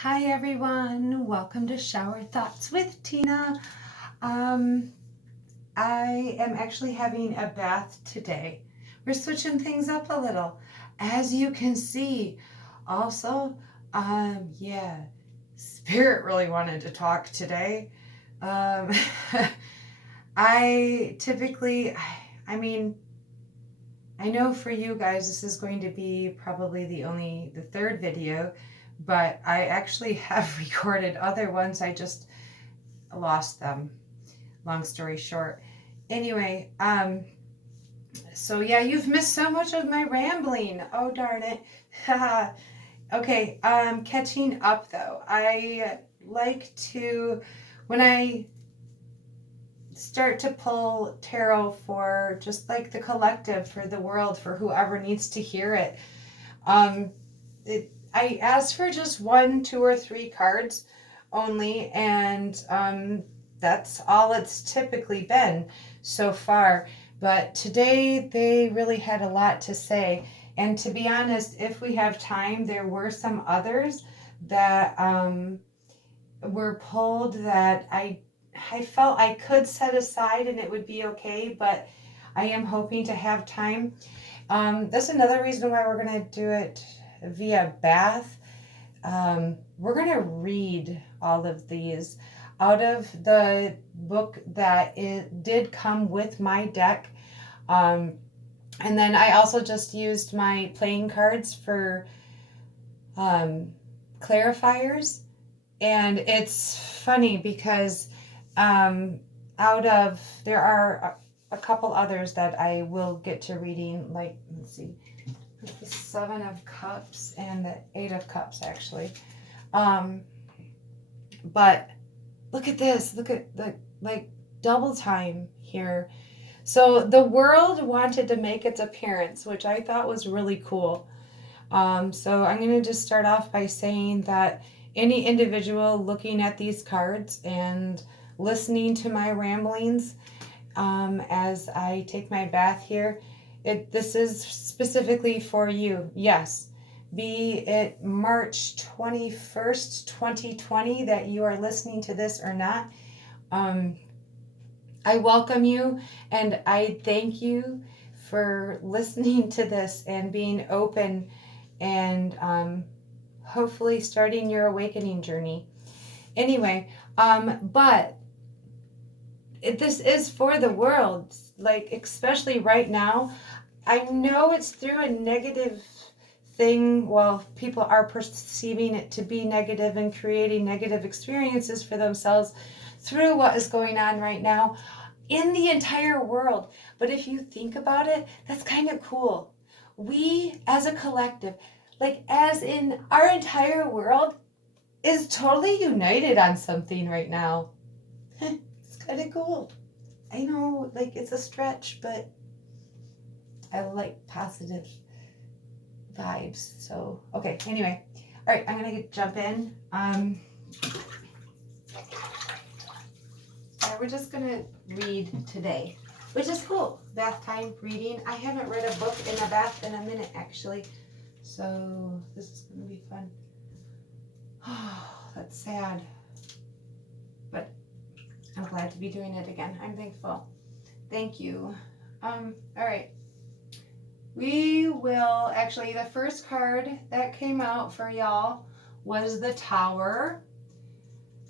Hi everyone, welcome to Shower Thoughts with Tina. I am actually having a bath today. We're switching things up a little, as you can see. Also, yeah, Spirit really wanted to talk today. Um, I typically, I mean, I know for you guys this is going to be probably the third video, but I actually have recorded other ones. I just lost them. Long story short. Anyway, so yeah, you've missed so much of my rambling. Oh darn it. Okay, catching up though. I like to when I start to pull tarot for just like the collective, for the world, for whoever needs to hear it. Um, I asked for just one, two, or three cards only, and that's all it's typically been so far. But today they really had a lot to say. And to be honest, if we have time, there were some others that were pulled that I felt I could set aside and it would be okay, but I am hoping to have time. That's another reason why we're going to do it via bath. We're going to read all of these out of the book that it did come with my deck. Um, and then I also just used my playing cards for um, clarifiers. And it's funny because there are a couple others that I will get to reading, like, let's see, the Seven of Cups and the Eight of Cups, actually. But look at this. Look at the, like, double time here. So the world wanted to make its appearance, which I thought was really cool. So I'm going to just start off by saying that any individual looking at these cards and listening to my ramblings as I take my bath here, this is specifically for you. Yes, be it March 21st, 2020 that you are listening to this or not. I welcome you and I thank you for listening to this and being open and hopefully starting your awakening journey. Anyway, but this is for the world, like especially right now. I know it's through a negative thing. Well, people are perceiving it to be negative and creating negative experiences for themselves through what is going on right now in the entire world. But if you think about it, that's kind of cool. We as a collective, like as in our entire world, is totally united on something right now. It's kind of cool. I know, like, it's a stretch, but I like positive vibes. So, okay, anyway. All right, I'm going to jump in. We're just going to read today, which is cool. Bath time reading. I haven't read a book in a bath in a minute, actually. So, this is going to be fun. Oh, that's sad. But I'm glad to be doing it again. I'm thankful. Thank you. All right. We will, actually, the first card that came out for y'all was the Tower.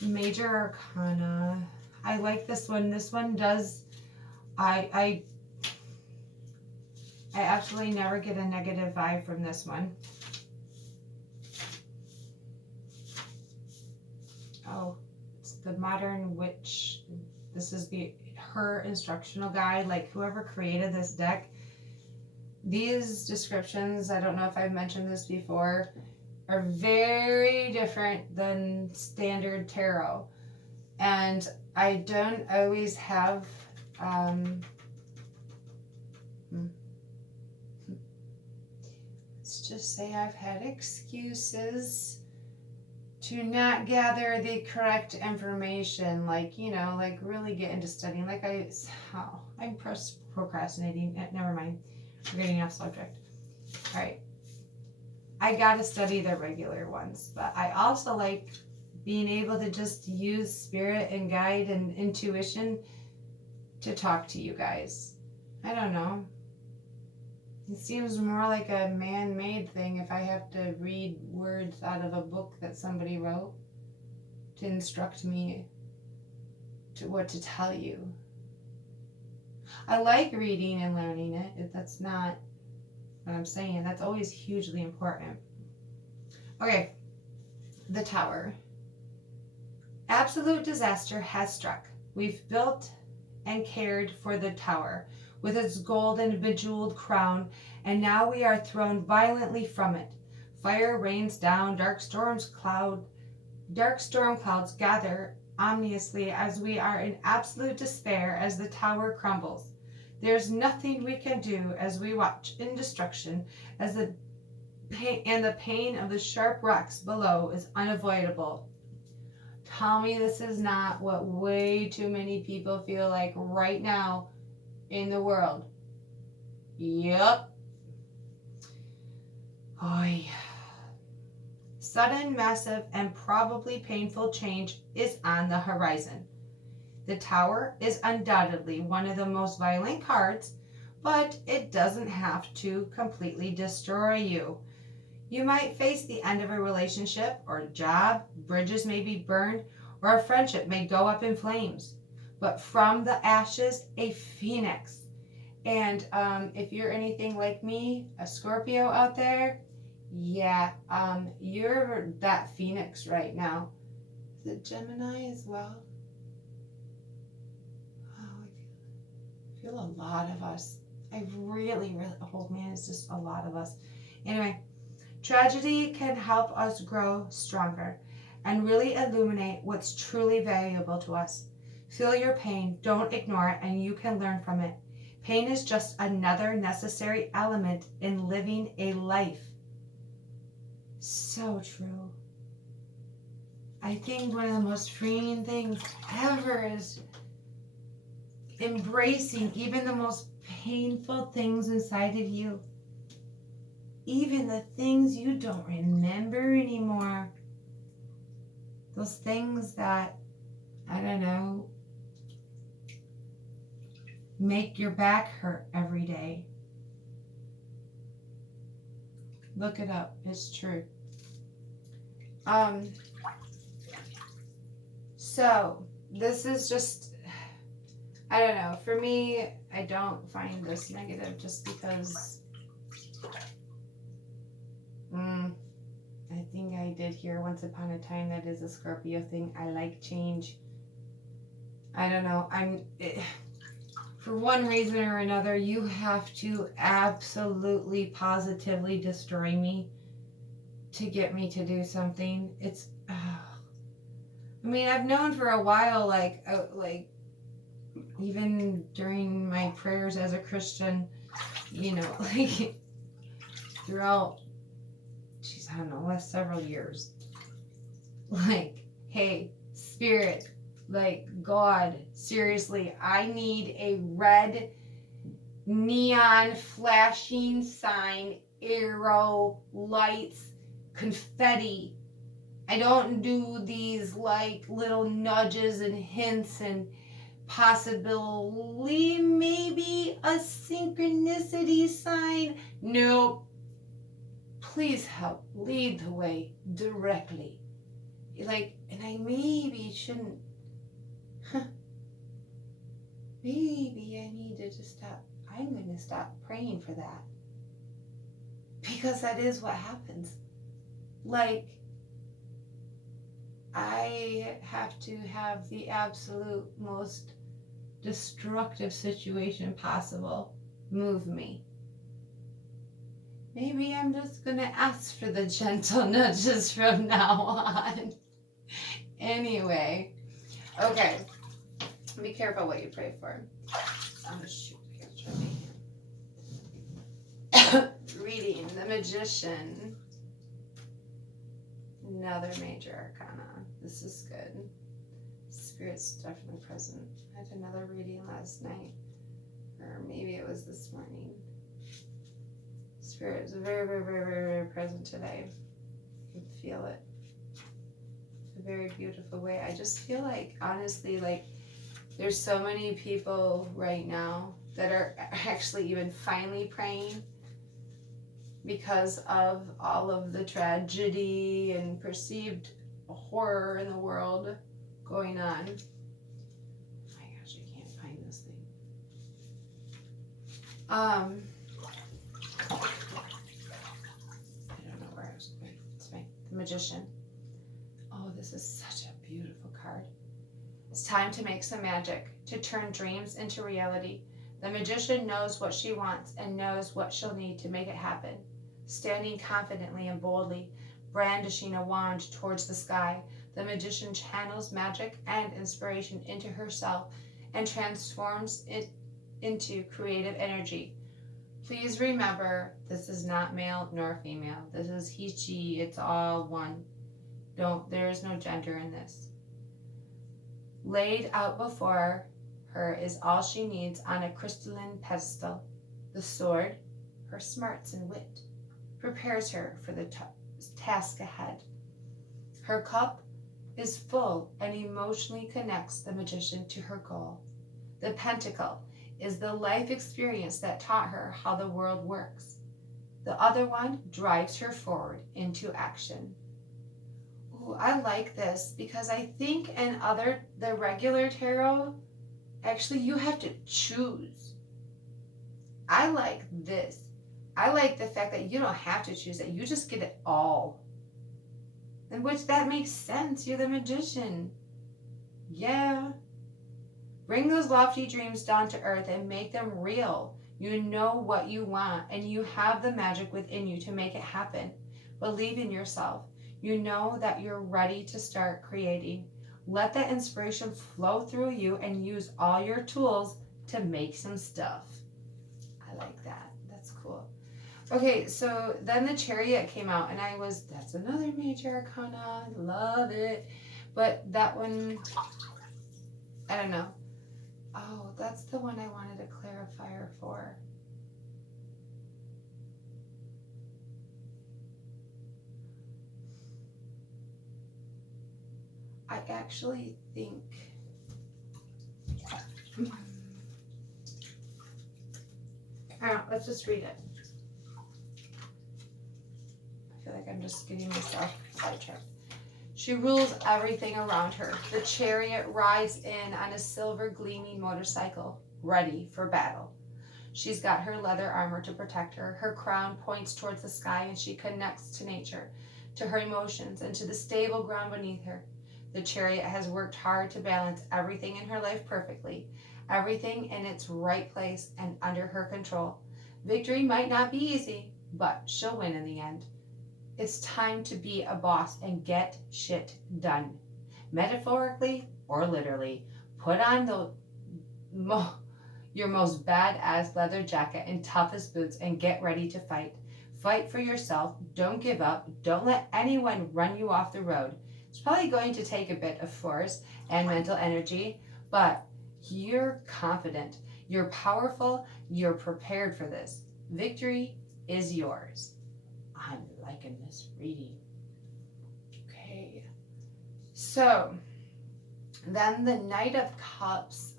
Major Arcana. I like this one. This one does, I absolutely never get a negative vibe from this one. Oh, it's the Modern Witch. This is her instructional guide. Like, whoever created this deck, these descriptions, I don't know if I've mentioned this before, are very different than standard tarot. And I don't always have let's just say I've had excuses to not gather the correct information, like, like really get into studying. Like I'm procrastinating. Never mind. We're getting off subject. All right. I gotta study the regular ones, but I also like being able to just use spirit and guide and intuition to talk to you guys. I don't know. It seems more like a man-made thing if I have to read words out of a book that somebody wrote to instruct me to what to tell you. I like reading and learning it. That's not what I'm saying. That's always hugely important. Okay, the Tower. Absolute disaster has struck. We've built and cared for the Tower with its gold and bejeweled crown, and now we are thrown violently from it. Fire rains down, dark storm clouds gather ominously as we are in absolute despair as the tower crumbles. There's nothing we can do as we watch in destruction, as the pain of the sharp rocks below is unavoidable. Tell me this is not what way too many people feel like right now in the world. Yep. Oy. Sudden, massive, and probably painful change is on the horizon. The Tower is undoubtedly one of the most violent cards, but it doesn't have to completely destroy you. You might face the end of a relationship or a job, bridges may be burned, or a friendship may go up in flames. But from the ashes, a phoenix. And if you're anything like me, a Scorpio out there, yeah, you're that phoenix right now. Is it Gemini as well? Oh, I feel a lot of us. I really, oh man, it's just a lot of us. Anyway, tragedy can help us grow stronger and really illuminate what's truly valuable to us. Feel your pain, don't ignore it, and you can learn from it. Pain is just another necessary element in living a life. So true. I think one of the most freeing things ever is embracing even the most painful things inside of you. Even the things you don't remember anymore. Those things that, I don't know, make your back hurt every day. Look it up. It's true. So this is just, I don't know. For me, I don't find this negative just because I think I did hear once upon a time that is a Scorpio thing. I like change. I don't know. For one reason or another, you have to absolutely, positively destroy me to get me to do something. It's, I mean, I've known for a while, like even during my prayers as a Christian, you know, like throughout, I don't know, last several years, like, hey, Spirit, like, God, seriously, I need a red neon flashing sign, arrow, lights, confetti. I don't do these like little nudges and hints and possibly maybe a synchronicity sign. Nope. Please help lead the way directly. Like, and I maybe shouldn't, maybe I need to just stop. I'm going to stop praying for that. Because that is what happens. Like, I have to have the absolute most destructive situation possible move me. Maybe I'm just going to ask for the gentle nudges from now on. Anyway, okay. Be careful what you pray for. Oh, shoot. I gotta try my hand. Reading The Magician. Another major arcana. This is good. Spirit's definitely present. I had another reading last night. Or maybe it was this morning. Spirit is very, very, very, very, very present today. You can feel it. A very beautiful way. I just feel like, honestly, like there's so many people right now that are actually even finally praying because of all of the tragedy and perceived horror in the world going on. Oh my gosh, I can't find this thing. I don't know where I was going. It's fine. The Magician. Oh, this is such a beautiful card. It's time to make some magic, to turn dreams into reality. The Magician knows what she wants and knows what she'll need to make it happen. Standing confidently and boldly, brandishing a wand towards the sky, the Magician channels magic and inspiration into herself and transforms it into creative energy. Please remember, this is not male nor female. This is he, she, it's all one. There is no gender in this. Laid out before her is all she needs on a crystalline pedestal. The sword, her smarts and wit, prepares her for the task ahead. Her cup is full and emotionally connects the Magician to her goal. The pentacle is the life experience that taught her how the world works. The other one drives her forward into action. Ooh, I like this because I think in the regular tarot, actually you have to choose. I like this. I like the fact that you don't have to choose it. You just get it all. In which that makes sense. You're the Magician. Yeah. Bring those lofty dreams down to earth and make them real. You know what you want and you have the magic within you to make it happen. Believe in yourself. You know that you're ready to start creating. Let that inspiration flow through you and use all your tools to make some stuff. I like that. That's cool. Okay, so then the Chariot came out and that's another major arcana. Love it. But that one, I don't know. Oh, that's the one I wanted a clarifier for. I actually think let's just read it. I feel like I'm just getting myself sidetracked. She rules everything around her. The Chariot rides in on a silver gleaming motorcycle, ready for battle. She's got her leather armor to protect her. Her crown points towards the sky and she connects to nature, to her emotions, and to the stable ground beneath her. The Chariot has worked hard to balance everything in her life perfectly, everything in its right place and under her control. Victory might not be easy, but she'll win in the end. It's time to be a boss and get shit done. Metaphorically or literally, put on your most badass leather jacket and toughest boots and get ready to fight. Fight for yourself. Don't give up. Don't let anyone run you off the road. It's probably going to take a bit of force and mental energy, but you're confident. You're powerful. You're prepared for this. Victory is yours. I'm liking this reading. Okay. So then the Knight of Cups,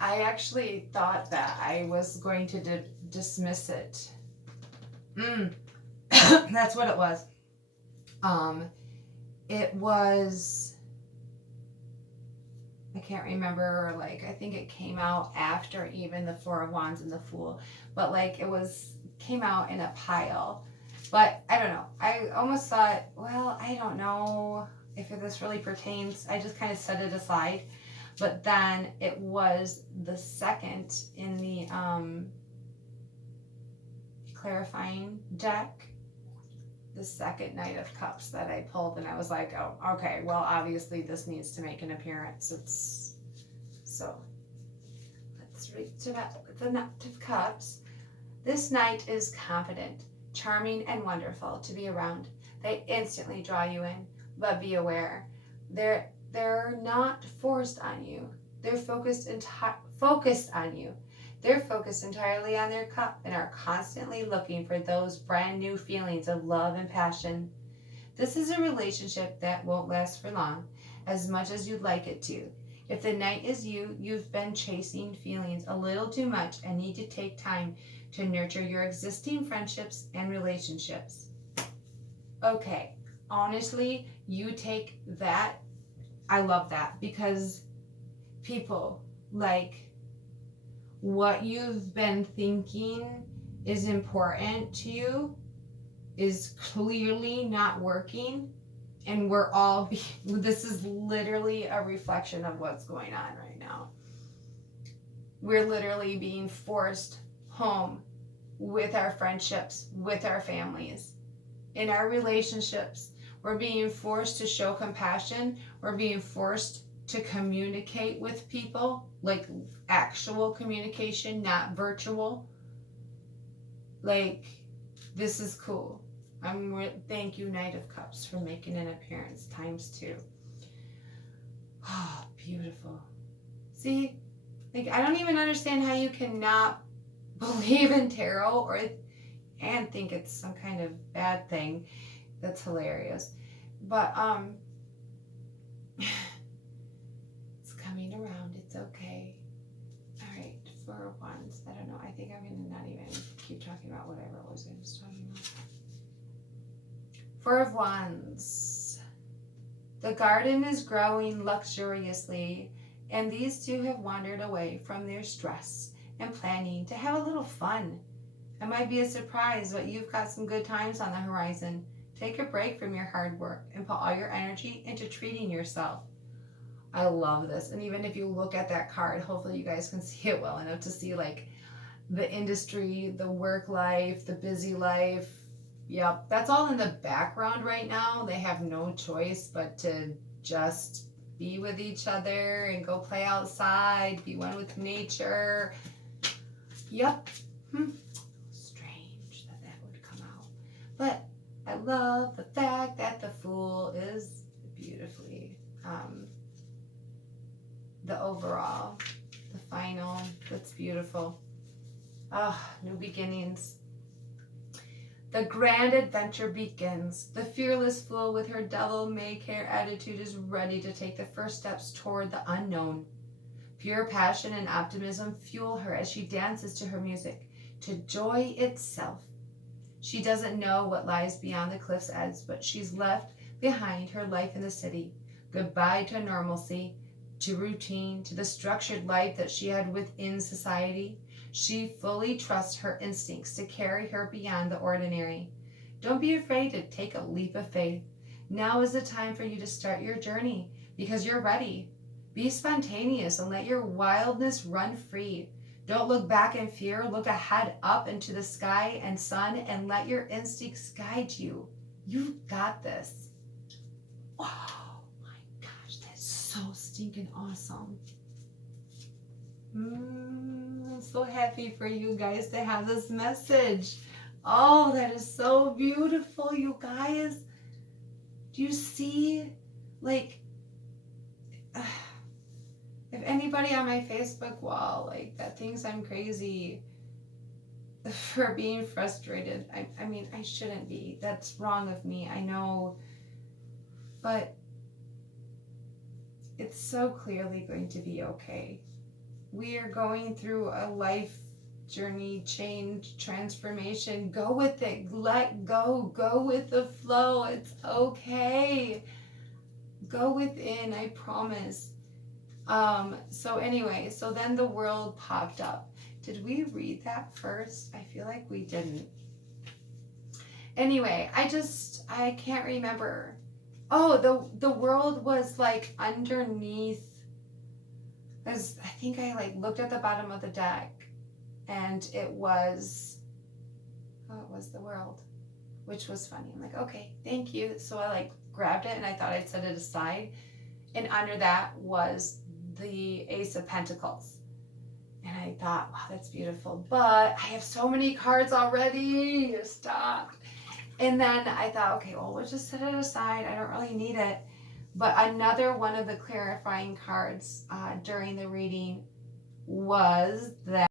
I actually thought that I was going to dismiss it. That's what it was. It was, I can't remember, like, I think it came out after even the Four of Wands and the Fool, but like came out in a pile. But I don't know. I almost thought, well, I don't know if this really pertains. I just kind of set it aside. But then it was the second in the clarifying deck, the second Knight of Cups that I pulled, and I was like, oh, okay, well, obviously this needs to make an appearance. So let's read to the Knight of Cups. This knight is confident, charming, and wonderful to be around. They instantly draw you in, but be aware, they're not forced on you. They're focused on you. They're focused entirely on their cup and are constantly looking for those brand new feelings of love and passion. This is a relationship that won't last for long, as much as you'd like it to. If the Knight is you, you've been chasing feelings a little too much and need to take time to nurture your existing friendships and relationships. Okay, honestly, you take that. I love that, because people, like, what you've been thinking is important to you is clearly not working, and we're all this is literally a reflection of what's going on right now. We're literally being forced home with our friendships, with our families, in our relationships. We're being forced to show compassion. We're being forced to communicate with people, like actual communication, not virtual. Like, this is cool. Thank you, Knight of Cups, for making an appearance ×2. Oh, beautiful. See, like, I don't even understand how you cannot believe in tarot and think it's some kind of bad thing. That's hilarious. But it's coming around. It's okay. All right, 4 of Wands. I don't know. I think I'm gonna not even keep talking about whatever it was I was talking about. 4 of Wands. The garden is growing luxuriously, and these two have wandered away from their stress and planning to have a little fun. It might be a surprise, but you've got some good times on the horizon. Take a break from your hard work and put all your energy into treating yourself. I love this. And even if you look at that card, hopefully you guys can see it well enough to see, like, the industry, the work life, the busy life. Yep, that's all in the background right now. They have no choice but to just be with each other and go play outside, be one with nature. Yep. Strange that would come out. But I love the fact that the Fool is beautifully, the overall, the final, that's beautiful. New beginnings. The grand adventure begins. The fearless Fool, with her devil-may-care attitude, is ready to take the first steps toward the unknown. Pure passion and optimism fuel her as she dances to her music, to joy itself. She doesn't know what lies beyond the cliff's edge, but she's left behind her life in the city. Goodbye to normalcy, to routine, to the structured life that she had within society. She fully trusts her instincts to carry her beyond the ordinary. Don't be afraid to take a leap of faith. Now is the time for you to start your journey, because you're ready. Be spontaneous and let your wildness run free. Don't look back in fear. Look ahead, up into the sky and sun, and let your instincts guide you. You've got this. Oh my gosh, that's so stinking awesome. I'm so happy for you guys to have this message. Oh, that is so beautiful, you guys. Do you see, like, if anybody on my Facebook wall, like, that thinks I'm crazy for being frustrated, I mean, I shouldn't be. That's wrong of me, I know. But it's so clearly going to be okay. We are going through a life journey, change, transformation. Go with it. Let go. Go with the flow. It's okay. Go within, I promise. So anyway, so then the world popped up. Did we read that first? I feel like we didn't. Anyway, I can't remember. Oh, the world was, like, underneath. As I think I, like, looked at the bottom of the deck, and it was the world, which was funny. I'm like, okay, thank you. So I, like, grabbed it and I thought I'd set it aside, and under that was the Ace of Pentacles, and I thought, wow, that's beautiful, but I have so many cards already. Stop. And then I thought, okay, well, we'll just set it aside. I don't really need it. But another one of the clarifying cards during the reading was that